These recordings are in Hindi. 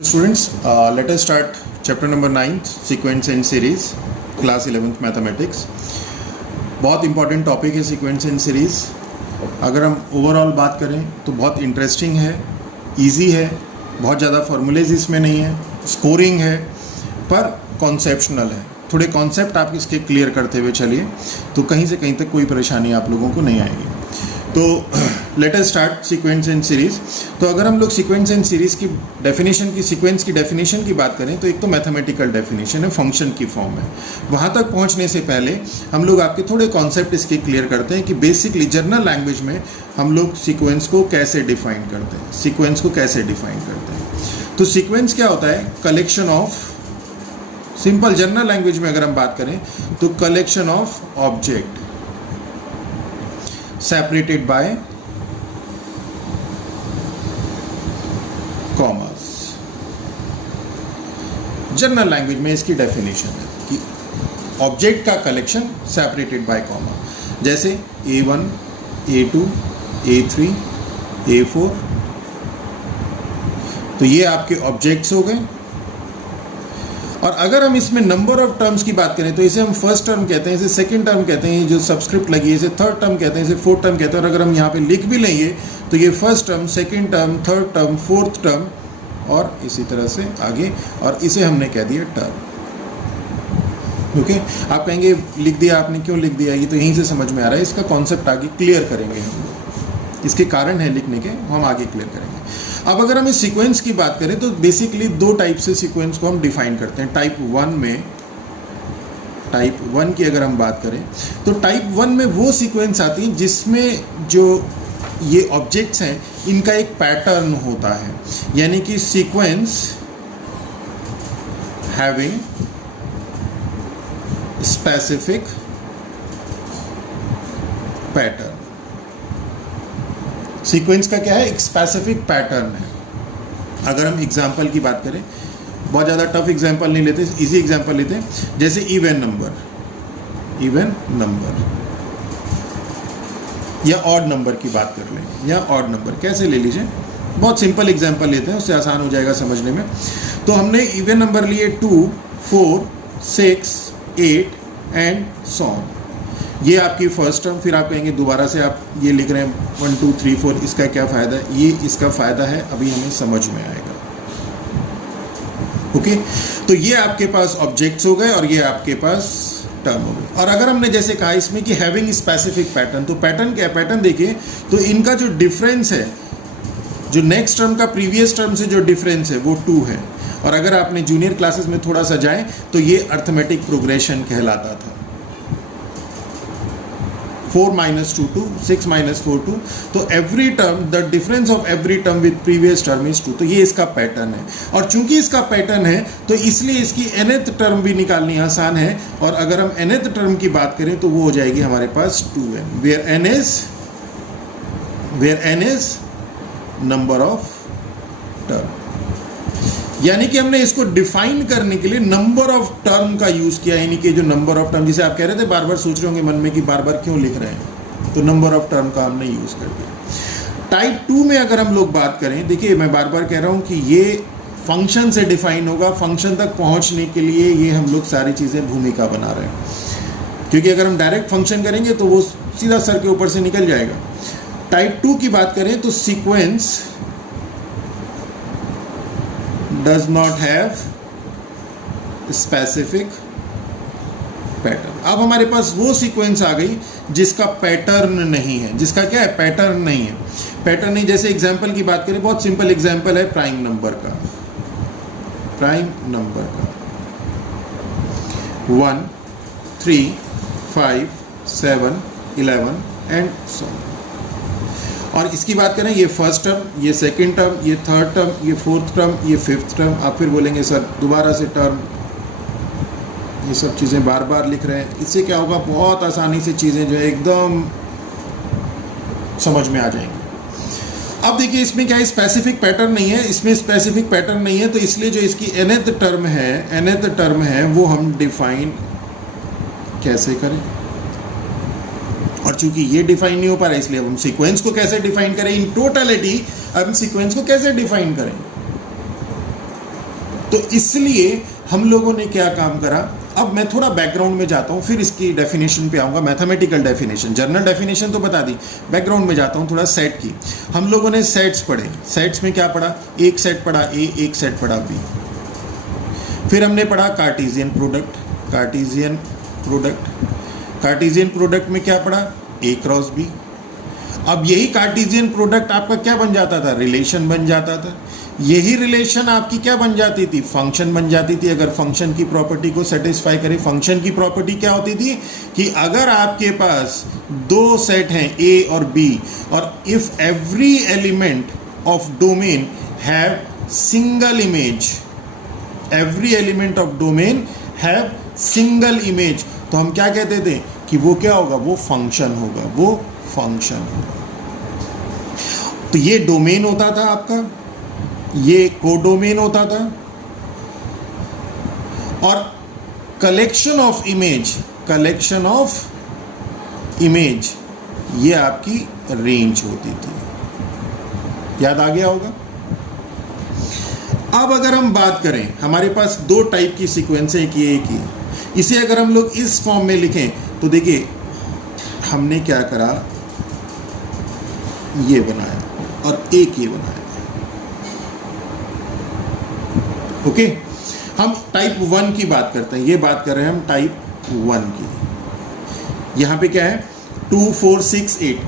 Students, let us start chapter number 9 sequence and series class 11th mathematics. बहुत इंपॉर्टेंट टॉपिक है सीक्वेंस एंड सीरीज। अगर हम ओवरऑल बात करें तो बहुत इंटरेस्टिंग है, इजी है, बहुत ज़्यादा फॉर्मूलेज इसमें नहीं है, स्कोरिंग है, पर कॉन्सेप्शनल है। थोड़े कॉन्सेप्ट आप इसके क्लियर करते हुए चलिए तो कहीं से कहीं तक कोई परेशानी आप लोगों को नहीं आएगी। तो let us start sequence and series. तो अगर हम लोग सीक्वेंस एंड सीरीज की डेफिनेशन की सीक्वेंस की डेफिनेशन की बात करें तो एक तो मैथमेटिकल डेफिनेशन है, फंक्शन की फॉर्म में। वहाँ तक पहुँचने से पहले हम लोग आपके थोड़े कॉन्सेप्ट इसके क्लियर करते हैं कि बेसिकली जनरल लैंग्वेज में हम लोग सीक्वेंस को कैसे डिफाइन करते हैं, सीक्वेंस को कैसे डिफाइन करते हैं। तो सीक्वेंस क्या होता है? Collection of, simple general language में अगर हम बात करें तो collection of object separated by commas। General language में इसकी डेफिनेशन है कि ऑब्जेक्ट का कलेक्शन सेपरेटेड बाय कॉमा। जैसे A1, A2, A3, A4, तो ये आपके ऑब्जेक्ट्स हो गए। और अगर हम इसमें नंबर ऑफ टर्म्स की बात करें तो इसे हम फर्स्ट टर्म कहते हैं, इसे सेकंड टर्म कहते हैं, जो सब्सक्रिप्ट लगी है इसे थर्ड टर्म कहते हैं, इसे फोर्थ टर्म कहते हैं। और अगर हम यहाँ पे लिख भी लेंगे तो ये first term, second term, third term, fourth term और इसी तरह से आगे, और इसे हमने कह दिया टर्म। ओके, आप कहेंगे लिख दिया आपने, क्यों लिख दिया? ये तो यहीं से समझ में आ रहा है, इसका कॉन्सेप्ट आगे क्लियर करेंगे हम लोग, इसके कारण है लिखने के, हम आगे क्लियर करेंगे। अब अगर हम इस सीक्वेंस की बात करें तो बेसिकली दो टाइप से सीक्वेंस को हम डिफाइन करते हैं। टाइप 1 में, टाइप 1 की अगर हम बात करें तो टाइप 1 में वो सीक्वेंस आती है जिसमें जो ये ऑब्जेक्ट्स हैं इनका एक पैटर्न होता है, यानी कि sequence having specific pattern. Sequence का क्या है? एक स्पेसिफिक पैटर्न है। अगर हम एग्जाम्पल की बात करें, बहुत ज़्यादा टफ एग्जाम्पल नहीं लेते, इजी एग्जाम्पल लेते हैं। जैसे इवन नंबर, इवन नंबर या ऑड नंबर की बात कर लें, या ऑड नंबर कैसे ले लीजिए, बहुत सिंपल एग्जाम्पल लेते हैं, उससे आसान हो जाएगा समझने में। तो हमने इवन नंबर लिए 2, 4, 6, 8 एंड सो ऑन। ये आपकी फर्स्ट टर्म। फिर आप कहेंगे दोबारा से आप ये लिख रहे हैं 1, 2, 3, 4, इसका क्या फ़ायदा है? ये इसका फ़ायदा है, अभी हमें समझ में आएगा। ओके, तो ये आपके पास ऑब्जेक्ट्स हो गए और ये आपके पास टर्म हो गए। और अगर हमने जैसे कहा इसमें कि हैविंग स्पेसिफिक पैटर्न, तो पैटर्न क्या है? पैटर्न देखिए तो इनका जो डिफरेंस है, जो नेक्स्ट टर्म का प्रीवियस टर्म से जो डिफरेंस है वो 2 है। और अगर आपने जूनियर क्लासेस में थोड़ा सा जाए तो ये अर्थमेटिक प्रोग्रेशन कहलाता था। 4 - 2, 2, 6 - 4, 2। तो every term, the difference of every term with previous term is 2। तो ये इसका पैटर्न है, और चूंकि इसका पैटर्न है तो इसलिए इसकी nth टर्म भी निकालनी आसान है। और अगर हम nth टर्म की बात करें तो वो हो जाएगी हमारे पास 2n, where n is number of term. यानी कि हमने इसको डिफाइन करने के लिए नंबर ऑफ टर्म का यूज किया, यानी कि जो नंबर ऑफ टर्म, जिसे आप कह रहे थे बार बार सोच रहे होंगे मन में कि बार बार क्यों लिख रहे हैं, तो नंबर ऑफ टर्म का हमने यूज कर दिया। टाइप 2 में अगर हम लोग बात करें, देखिए मैं बार बार कह रहा हूं कि ये फंक्शन से डिफाइन होगा। फंक्शन तक पहुंचने के लिए ये हम लोग सारी चीज़ें भूमिका बना रहे हैं, क्योंकि अगर हम डायरेक्ट फंक्शन करेंगे तो वो सीधा सर के ऊपर से निकल जाएगा। टाइप 2 की बात करें तो sequence does not have specific pattern। अब हमारे पास वो सीक्वेंस आ गई जिसका पैटर्न नहीं है। जिसका क्या है? पैटर्न नहीं है। पैटर्न नहीं, जैसे एग्जांपल की बात करें, बहुत सिंपल एग्जांपल है प्राइम नंबर का। प्राइम नंबर का 1, 3, 5, 7, 11 एंड सो ऑन। और इसकी बात करें, ये फर्स्ट टर्म, ये सेकंड टर्म, ये थर्ड टर्म, ये फोर्थ टर्म, ये फिफ्थ टर्म। आप फिर बोलेंगे सर दोबारा से टर्म, ये सब चीज़ें बार बार लिख रहे हैं। इससे क्या होगा? बहुत आसानी से चीज़ें जो है एकदम समझ में आ जाएंगी। अब देखिए इसमें क्या है? स्पेसिफिक पैटर्न नहीं है, इसमें स्पेसिफिक पैटर्न नहीं है, तो इसलिए जो इसकी nth टर्म है वो हम डिफाइन कैसे करें? और चूंकि ये डिफाइन नहीं हो पा रहा है इसलिए अब हम सीक्वेंस को कैसे डिफाइन करें इन टोटलिटी, अब सीक्वेंस को कैसे डिफाइन करें। तो इसलिए हम लोगों ने क्या काम करा, अब मैं थोड़ा बैकग्राउंड में जाता हूँ, फिर इसकी डेफिनेशन पे आऊँगा, मैथमेटिकल डेफिनेशन। जनरल डेफिनेशन तो बता दी, बैकग्राउंड में जाता हूँ थोड़ा सेट की। हम लोगों ने सेट्स पढ़े, सेट्स में क्या पढ़ा, एक सेट पढ़ा ए, एक सेट पढ़ा बी। फिर हमने पढ़ा Cartesian product, Cartesian product, Cartesian product में क्या पढ़ा, ए क्रॉस बी। अब यही कार्टेशियन प्रोडक्ट आपका क्या बन जाता था, रिलेशन बन जाता था। यही रिलेशन आपकी क्या बन जाती थी, फंक्शन बन जाती थी, अगर फंक्शन की प्रॉपर्टी को सेटिस्फाई करे। फंक्शन की प्रॉपर्टी क्या होती थी कि अगर आपके पास दो सेट हैं ए और बी, और if every element of domain have single image, every element of domain have single image, तो हम क्या कहते थे कि वो क्या होगा, वो फंक्शन होगा, वो फंक्शन होगा। तो ये डोमेन होता था आपका, ये कोडोमेन होता था, और collection of image, collection of image, ये आपकी रेंज होती थी। याद आ गया होगा। अब अगर हम बात करें, हमारे पास दो टाइप की सीक्वेंस है, एक ये एक ही। इसे अगर हम लोग इस फॉर्म में लिखें तो देखिए हमने क्या करा, ये बनाया और एक ये बनाया। ओके, हम टाइप 1 की बात करते हैं, ये बात कर रहे हैं हम टाइप 1 की। यहां पे क्या है 2 4 6 8,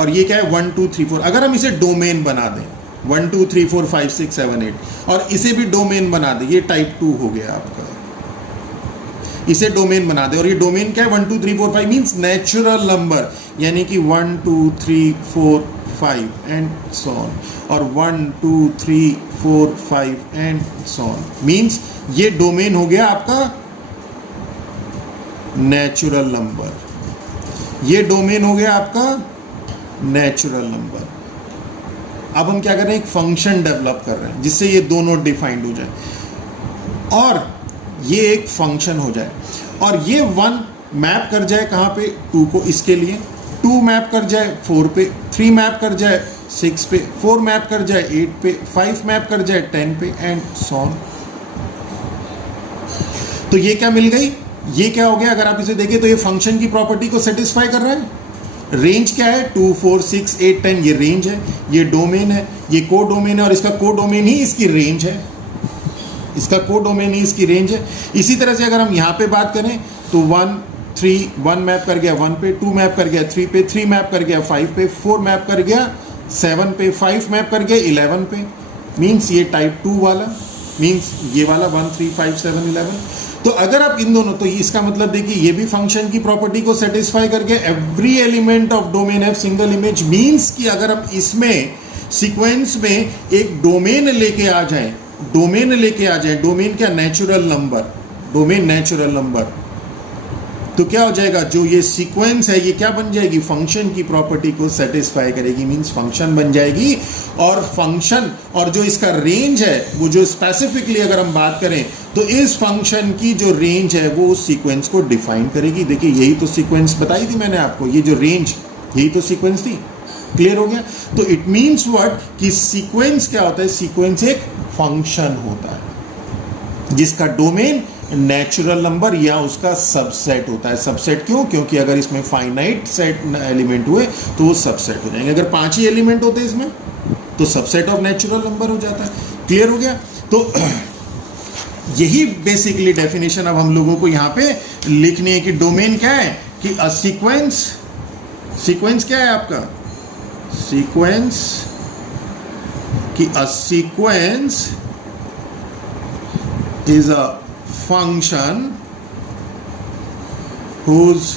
और ये क्या है 1 2 3 4। अगर हम इसे डोमेन बना दें 1 2 3 4 5 6 7 8, और इसे भी डोमेन बना दें, ये टाइप 2 हो गया आपका। इसे डोमेन बना दे, और ये डोमेन क्या है 1 2 3 4 5 मीन्स नेचुरल नंबर, यानी कि 1 2 3 4 5 एंड सो ऑन, और 1 2 3 4 5 एंड सो ऑन, मीन्स ये डोमेन हो गया आपका नेचुरल नंबर। ये डोमेन हो गया आपका नेचुरल नंबर। अब हम क्या कर रहे हैं, एक फंक्शन डेवलप कर रहे हैं जिससे ये दोनों डिफाइंड हो जाए, और ये एक फंक्शन हो जाए, और ये 1 मैप कर जाए कहाँ पे, 2 को, इसके लिए 2 मैप कर जाए 4 पे, 3 मैप कर जाए 6 पे, 4 मैप कर जाए 8 पे, 5 मैप कर जाए 10 पे एंड सो ऑन। तो ये क्या मिल गई, ये क्या हो गया, अगर आप इसे देखें तो ये फंक्शन की प्रॉपर्टी को सेटिस्फाई कर रहा है। रेंज क्या है 2 4 6 8 10, ये रेंज है, ये डोमेन है, ये को डोमेन है, और इसका को डोमेन ही इसकी रेंज है, इसका को डोमेन ही इसकी रेंज है। इसी तरह से अगर हम यहाँ पे बात करें तो 1 3 1 मैप कर गया 1 पे, 2 मैप कर गया 3 पे, 3 मैप कर गया 5 पे, 4 मैप कर गया 7 पे, 5 मैप कर गया 11 पे, मीन्स ये टाइप 2 वाला, मीन्स ये वाला 1 3 5 7 11। तो अगर आप इन दोनों, तो इसका मतलब देखिए ये भी फंक्शन की प्रॉपर्टी को सेटिस्फाई करके every element of domain have single image, means कि अगर हम इसमें सीक्वेंस में एक डोमेन लेके आ जाएं, डोमेन लेके आ जाए, डोमेन क्या, natural number, domain natural number, तो क्या हो जाएगा, जो ये सीक्वेंस है ये क्या बन जाएगी, फंक्शन की प्रॉपर्टी को सेटिस्फाई करेगी, मींस फंक्शन बन जाएगी। और फंक्शन, और जो इसका रेंज है, वो जो स्पेसिफिकली अगर हम बात करें तो इस फंक्शन की जो रेंज है वो उस सीक्वेंस को डिफाइन करेगी। देखिए यही तो सीक्वेंस बताई थी मैंने आपको, ये जो रेंज, यही तो सीक्वेंस थी। क्लियर हो गया। तो इट मीन्स व्हाट, कि सीक्वेंस क्या होता है, सीक्वेंस एक फंक्शन होता है जिसका डोमेन नेचुरल नंबर या उसका सबसेट होता है। सबसेट क्यों, क्योंकि अगर इसमें फाइनाइट सेट एलिमेंट हुए तो वो सबसेट हो जाएंगे। अगर 5 ही एलिमेंट होते हैं इसमें तो सबसेट ऑफ नेचुरल नंबर हो जाता है। क्लियर हो गया। तो यही बेसिकली डेफिनेशन अब हम लोगों को यहाँ पे लिखनी है कि डोमेन क्या है, कि अ सीक्वेंस, सीक्वेंस क्या है आपका, सीक्वेंस, कि a sequence is a function whose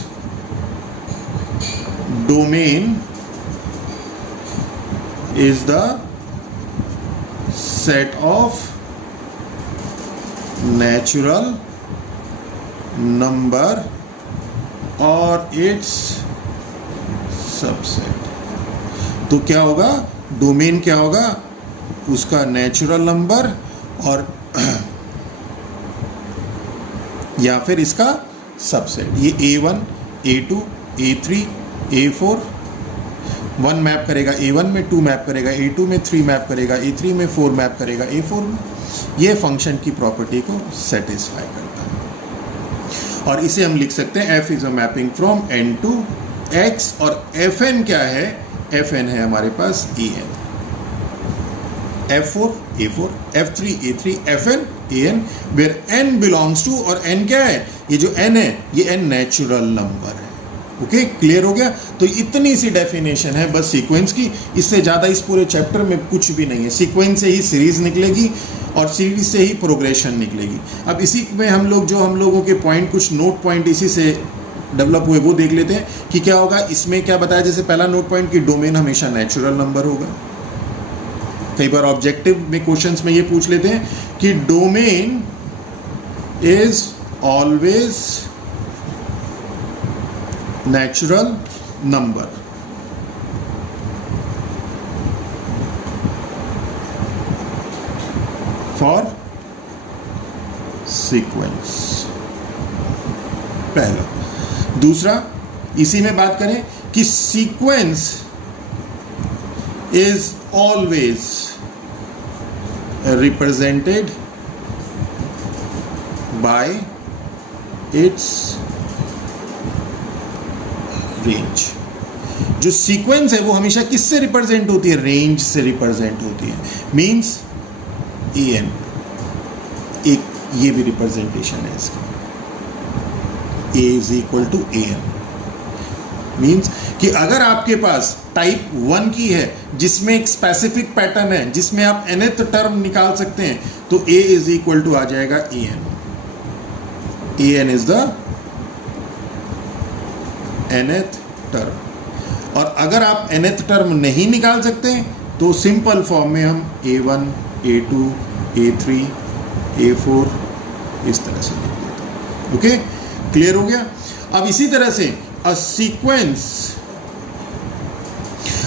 domain is the set of natural number or its subset। तो क्या होगा, डोमेन क्या होगा, उसका नेचुरल नंबर और या फिर इसका सबसेट। ये A1, A2, A3, A4, 1 map करेगा A1 में, 2 मैप करेगा A2 में, 3 मैप करेगा A3 में, 4 मैप करेगा A4 में। ये फंक्शन की प्रॉपर्टी को सेटिस्फाई करता है। और इसे हम लिख सकते हैं f is a mapping from n to x, और fn क्या है? fn है हमारे पास en, f4 a4, f3 a3, fn an, where n belongs to, और n क्या है? ये जो n है ये n नेचुरल नंबर है। ओके, क्लियर हो गया? तो इतनी सी डेफिनेशन है बस सीक्वेंस की, इससे ज़्यादा इस पूरे चैप्टर में कुछ भी नहीं है। सीक्वेंस से ही सीरीज निकलेगी और सीरीज से ही प्रोग्रेशन निकलेगी। अब इसी में हम लोगों के पॉइंट, कुछ नोट पॉइंट इसी से डेवलप हुए वो देख लेते हैं कि क्या होगा। इसमें क्या बताया, जैसे पहला नोट पॉइंट कि डोमेन हमेशा नेचुरल नंबर होगा। कई बार ऑब्जेक्टिव में क्वेश्चंस में ये पूछ लेते हैं कि domain is always natural number. For sequence, पहला। दूसरा, इसी में बात करें कि sequence is always represented by its range। जो सीक्वेंस है वो हमेशा किससे रिप्रेजेंट होती है? रेंज से रिप्रेजेंट होती है। मींस an, एक ये भी रिप्रेजेंटेशन है इसका, a is equal to an। Means कि अगर आपके पास टाइप 1 की है जिसमें एक स्पेसिफिक पैटर्न है, जिसमें आप nth टर्म निकाल सकते हैं, तो a इज इक्वल टू आ जाएगा an। an is the nth term. और अगर आप nth टर्म नहीं निकाल सकते तो सिंपल फॉर्म में हम a1, a2, a3, a4 इस तरह से लिख देते हैं। ओके, क्लियर हो गया? अब इसी तरह से अ सीक्वेंस,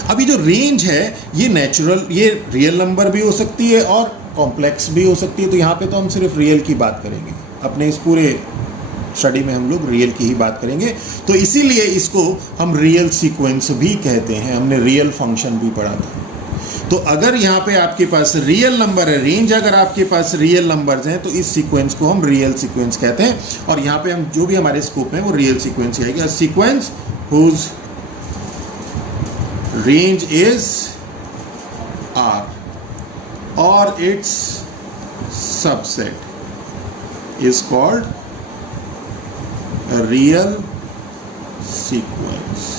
अभी जो रेंज है ये नेचुरल, ये रियल नंबर भी हो सकती है और कॉम्प्लेक्स भी हो सकती है। तो यहाँ पे तो हम सिर्फ रियल की बात करेंगे, अपने इस पूरे स्टडी में हम लोग रियल की ही बात करेंगे। तो इसीलिए इसको हम रियल सीक्वेंस भी कहते हैं, हमने रियल फंक्शन भी पढ़ा था। तो अगर यहाँ पे आपके पास रियल नंबर है, रेंज अगर आपके पास रियल नंबर्स हैं, तो इस सीक्वेंस को हम रियल सीक्वेंस कहते हैं। और यहाँ पे हम जो भी हमारे स्कोप में वो रियल सीक्वेंस ही आएगी। Sequence whose range is R और its subset is called real sequence.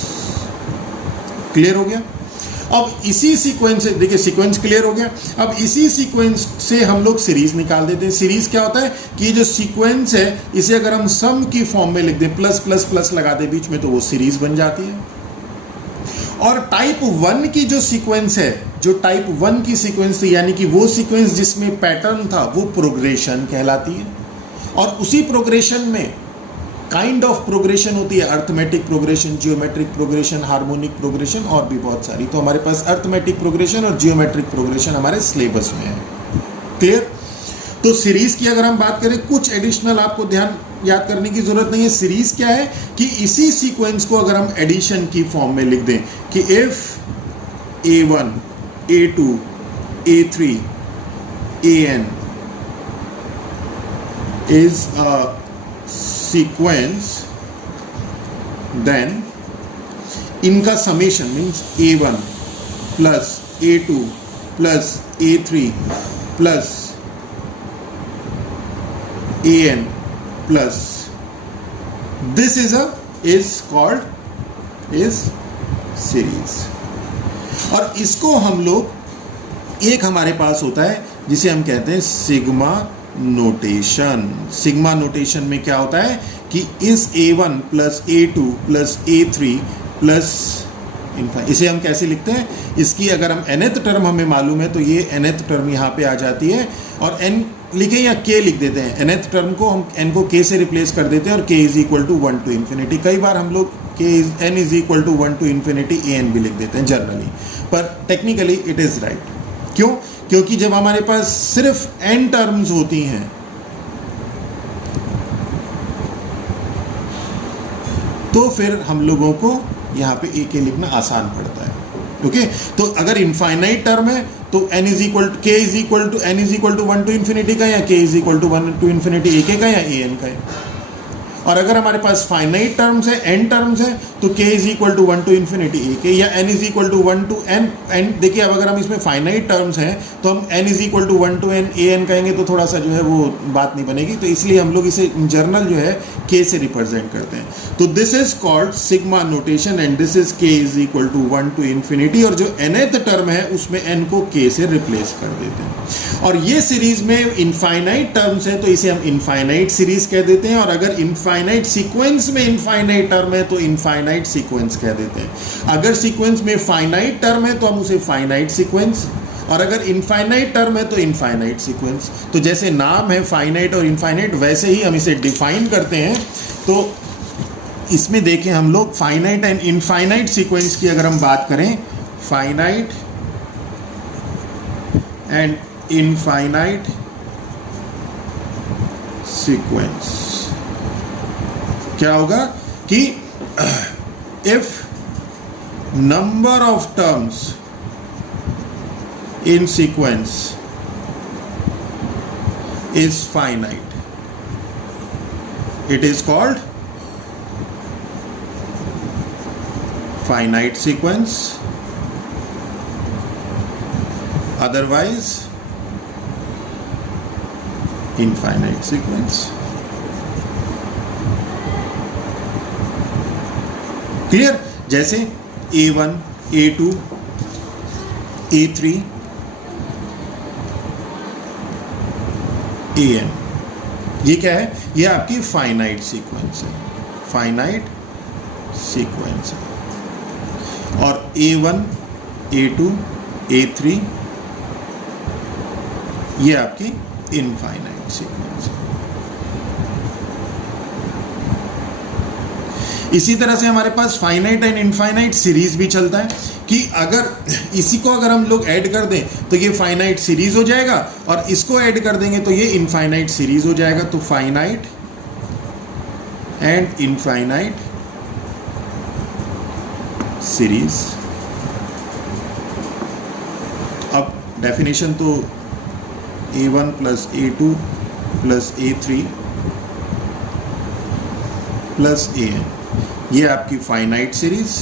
Clear हो गया? अब इसी सीक्वेंस से, देखिए सीक्वेंस क्लियर हो गया। अब इसी सीक्वेंस से हम लोग सीरीज निकाल देते हैं। सीरीज क्या होता है कि ये जो सीक्वेंस है इसे अगर हम सम की फॉर्म में लिख दें, प्लस प्लस प्लस लगा दें बीच में, तो वो सीरीज बन जाती है। और टाइप 1 की जो सीक्वेंस है, जो टाइप 1 की सीक्वेंस थी, यानी कि वो सीक्वेंस जिसमें पैटर्न था, वो प्रोग्रेशन कहलाती है। और उसी प्रोग्रेशन में काइंड ऑफ प्रोग्रेशन होती है, arithmetic progression, geometric progression, harmonic progression और भी बहुत सारी। तो हमारे पास अर्थमेटिक प्रोग्रेशन और जियोमेट्रिक प्रोग्रेशन हमारे सिलेबस में है। क्लियर? तो सीरीज की अगर हम बात करें, कुछ एडिशनल आपको ध्यान याद करने की जरूरत नहीं है। सीरीज क्या है कि इसी सीक्वेंस को अगर हम एडिशन की फॉर्म में लिख दें कि if a1, a2, a3, an is a sequence, then इनका summation means a1 plus a2 plus a3 plus an plus this is called is series. और इसको हम लोग, एक हमारे पास होता है जिसे हम कहते हैं सिग्मा नोटेशन। सिग्मा नोटेशन में क्या होता है कि इस a1 plus a2 plus a3 plus infinite, इसे हम कैसे लिखते हैं? इसकी अगर हम nth टर्म हमें मालूम है तो ये nth टर्म यहाँ पे आ जाती है, और n लिखें या k लिख देते हैं। nth टर्म को हम n को k से रिप्लेस कर देते हैं और k is equal to 1 to infinity. कई बार हम लोग n is equal to 1 to infinity an भी लिख देते हैं जनरली, पर टेक्निकली इट इज़ राइट। क्यों? क्योंकि जब हमारे पास सिर्फ n टर्म्स होती हैं तो फिर हम लोगों को यहाँ पे एक लिखना आसान पड़ता है। ओके तो अगर इनफाइनाइट टर्म है तो n is equal to k is equal to n is equal to 1 to infinity का, या k is equal to 1 to infinity ak का, या an का है। और अगर हमारे पास फाइनाइट टर्म्स है, n टर्म्स है, तो k is equal to 1 to infinity ak, या n is equal to 1 to n। देखिए अब अगर हम इसमें फाइनाइट टर्म्स हैं तो हम n is equal to 1 to n an कहेंगे तो थोड़ा सा जो है वो बात नहीं बनेगी, तो इसलिए हम लोग इसे इन जनरल जो है k से रिप्रेजेंट करते हैं। तो this is called sigma notation and this is k is equal to 1 to infinity, और जो nth टर्म है उसमें n को k से रिप्लेस कर देते हैं। और ये सीरीज में इनफाइनाइट टर्म्स है तो इसे हम इनफाइनाइट सीरीज कह देते हैं, और अगर इनफाइनाइट सीक्वेंस में इनफाइनाइट टर्म है तो इनफाइनाइट सीक्वेंस कह देते हैं। अगर सीक्वेंस में फाइनाइट टर्म है तो हम उसे फाइनाइट सीक्वेंस, और अगर इनफाइनाइट टर्म है तो इनफाइनाइट सीक्वेंस। तो जैसे नाम है फाइनाइट और इनफाइनाइट वैसे ही हम इसे डिफाइन करते हैं। तो इसमें देखें हम लोग फाइनाइट एंड इनफाइनाइट सीक्वेंस की अगर हम बात करें, फाइनाइट एंड इनफाइनाइट सीक्वेंस क्या होगा कि if number of terms in sequence is finite, it is called finite sequence, otherwise infinite sequence। Clear? जैसे a1 a2 a3 an, ये क्या है? ये आपकी फाइनाइट सीक्वेंस है, फाइनाइट सीक्वेंस है। और a1 a2 a3 ये आपकी इनफाइनाइट सीक्वेंस है। इसी तरह से हमारे पास फाइनाइट एंड इनफाइनाइट सीरीज भी चलता है कि अगर इसी को अगर हम लोग ऐड कर दें तो ये फाइनाइट सीरीज हो जाएगा, और इसको ऐड कर देंगे तो ये इनफाइनाइट सीरीज हो जाएगा। तो फाइनाइट एंड इनफाइनाइट सीरीज। अब डेफिनेशन तो a1 plus a2 plus a3 plus an, ये आपकी फाइनाइट सीरीज।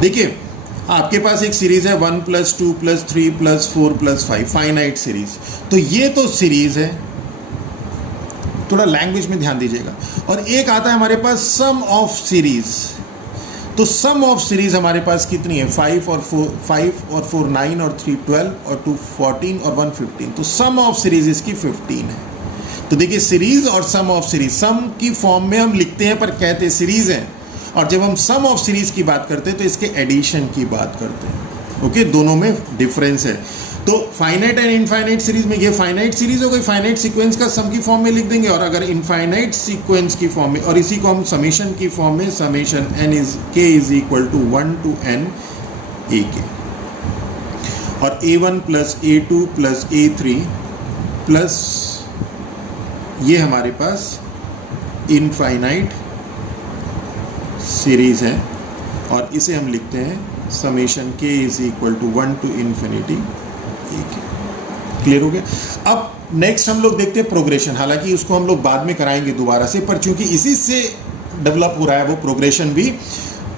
देखिए आपके पास एक सीरीज है 1 plus 2 plus 3 plus 4 plus 5, finite series. तो ये तो सीरीज है, थोड़ा लैंग्वेज में ध्यान दीजिएगा। और एक आता है हमारे पास सम ऑफ सीरीज। तो सम ऑफ सीरीज हमारे पास कितनी है? 5 और 4 9 और 3 12 और 2 14 और 1 15। तो सम ऑफ सीरीज इसकी 15 है। तो देखिए सीरीज और सम ऑफ सीरीज, सम की फॉर्म में हम लिखते हैं पर कहते हैं सीरीज है, और जब हम सम ऑफ सीरीज की बात करते हैं तो इसके एडिशन की बात करते हैं। ओके, दोनों में डिफरेंस है। तो फाइनाइट एंड इनफाइनाइट सीरीज में ये फाइनाइट सीरीज हो गई, फाइनाइट सीक्वेंस का सम की फॉर्म में लिख देंगे, और अगर इनफाइनाइट सीक्वेंस की फॉर्म में, और इसी को हम समेशन की फॉर्म में, summation n is k is equal to 1 to n ak, और a1 plus a2 plus a3 plus ये हमारे पास इनफाइनाइट सीरीज है, और इसे हम लिखते हैं summation k is equal to 1 to infinity ak। Clear हो गया? अब नेक्स्ट हम लोग देखते हैं प्रोग्रेशन। हालांकि उसको हम लोग बाद में कराएंगे दोबारा से, पर चूंकि इसी से डेवलप हो रहा है वो प्रोग्रेशन भी,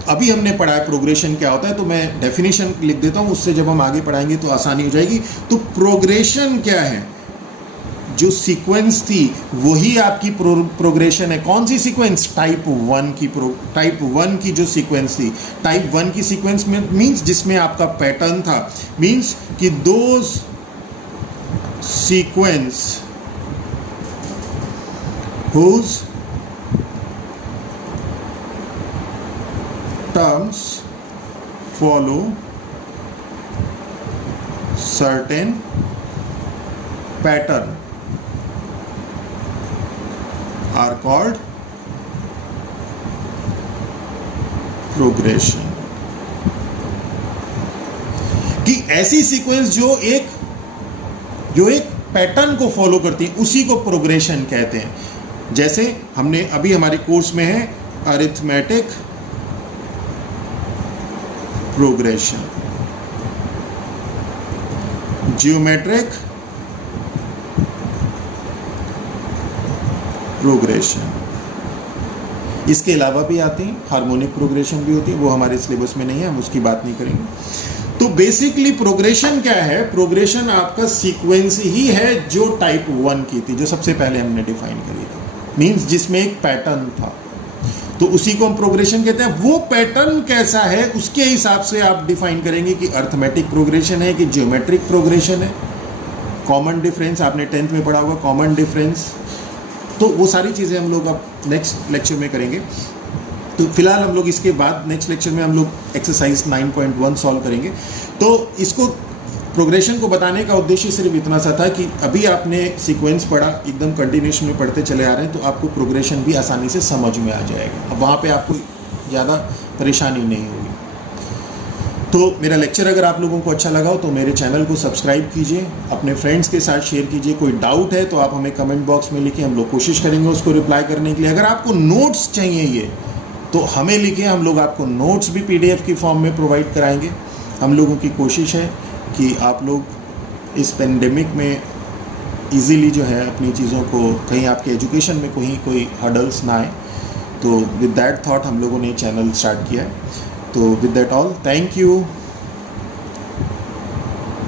अभी हमने पढ़ा है प्रोग्रेशन क्या होता है, तो मैं डेफिनेशन लिख देता हूँ, उससे जब हम आगे पढ़ाएंगे तो आसानी हो जाएगी। तो प्रोग्रेशन क्या है? जो सीक्वेंस थी वही आपकी प्रोग्रेशन है। कौन सी सीक्वेंस? टाइप 1 की जो सीक्वेंस थी, टाइप 1 की सीक्वेंस में मींस जिसमें आपका पैटर्न था, मींस कि those sequence whose terms follow certain pattern are called progression। कि ऐसी सीक्वेंस जो एक पैटर्न को फॉलो करती है उसी को प्रोग्रेशन कहते हैं। जैसे हमने अभी हमारे कोर्स में है अरिथमेटिक प्रोग्रेशन, जियोमेट्रिक प्रोग्रेशन। इसके अलावा भी आते हैं, हार्मोनिक प्रोग्रेशन भी होती है, वो हमारे सिलेबस में नहीं है, हम उसकी बात नहीं करेंगे। तो बेसिकली प्रोग्रेशन क्या है? प्रोग्रेशन आपका सीक्वेंस ही है जो टाइप 1 की थी, जो सबसे पहले हमने डिफाइन करी थी, मींस जिसमें एक पैटर्न था, तो उसी को हम प्रोग्रेशन कहते हैं। वो पैटर्न कैसा है उसके हिसाब से आप डिफाइन करेंगे कि अर्थमेटिक प्रोग्रेशन है कि जियोमेट्रिक प्रोग्रेशन है। कॉमन डिफरेंस आपने 10th में पढ़ा होगा, कॉमन डिफरेंस। तो वो सारी चीज़ें हम लोग अब नेक्स्ट लेक्चर में करेंगे। तो फिलहाल हम लोग इसके बाद नेक्स्ट लेक्चर में हम लोग एक्सरसाइज 9.1 सॉल्व करेंगे। तो इसको प्रोग्रेशन को बताने का उद्देश्य सिर्फ इतना सा था कि अभी आपने सीक्वेंस पढ़ा, एकदम कंटिन्यूशन में पढ़ते चले आ रहे हैं, तो आपको प्रोग्रेशन भी आसानी से समझ में आ जाएगा। अब वहाँ पे आपको ज़्यादा परेशानी नहीं होगी। तो मेरा लेक्चर अगर आप लोगों को अच्छा लगा हो तो मेरे चैनल को सब्सक्राइब कीजिए, अपने फ्रेंड्स के साथ शेयर कीजिए। कोई डाउट है तो आप हमें कमेंट बॉक्स में लिखिए, हम लोग कोशिश करेंगे उसको रिप्लाई करने के लिए। अगर आपको नोट्स चाहिए ये तो हमें लिखिए, हम लोग आपको नोट्स भी PDF की फॉर्म में प्रोवाइड कराएंगे। हम लोगों की कोशिश है कि आप लोग इस पेंडेमिक में इजीली जो है अपनी चीज़ों को, कहीं आपके एजुकेशन में कोई हर्डल्स ना आए। तो विद दैट थॉट हम लोगों ने चैनल स्टार्ट किया है। तो with that all, thank you.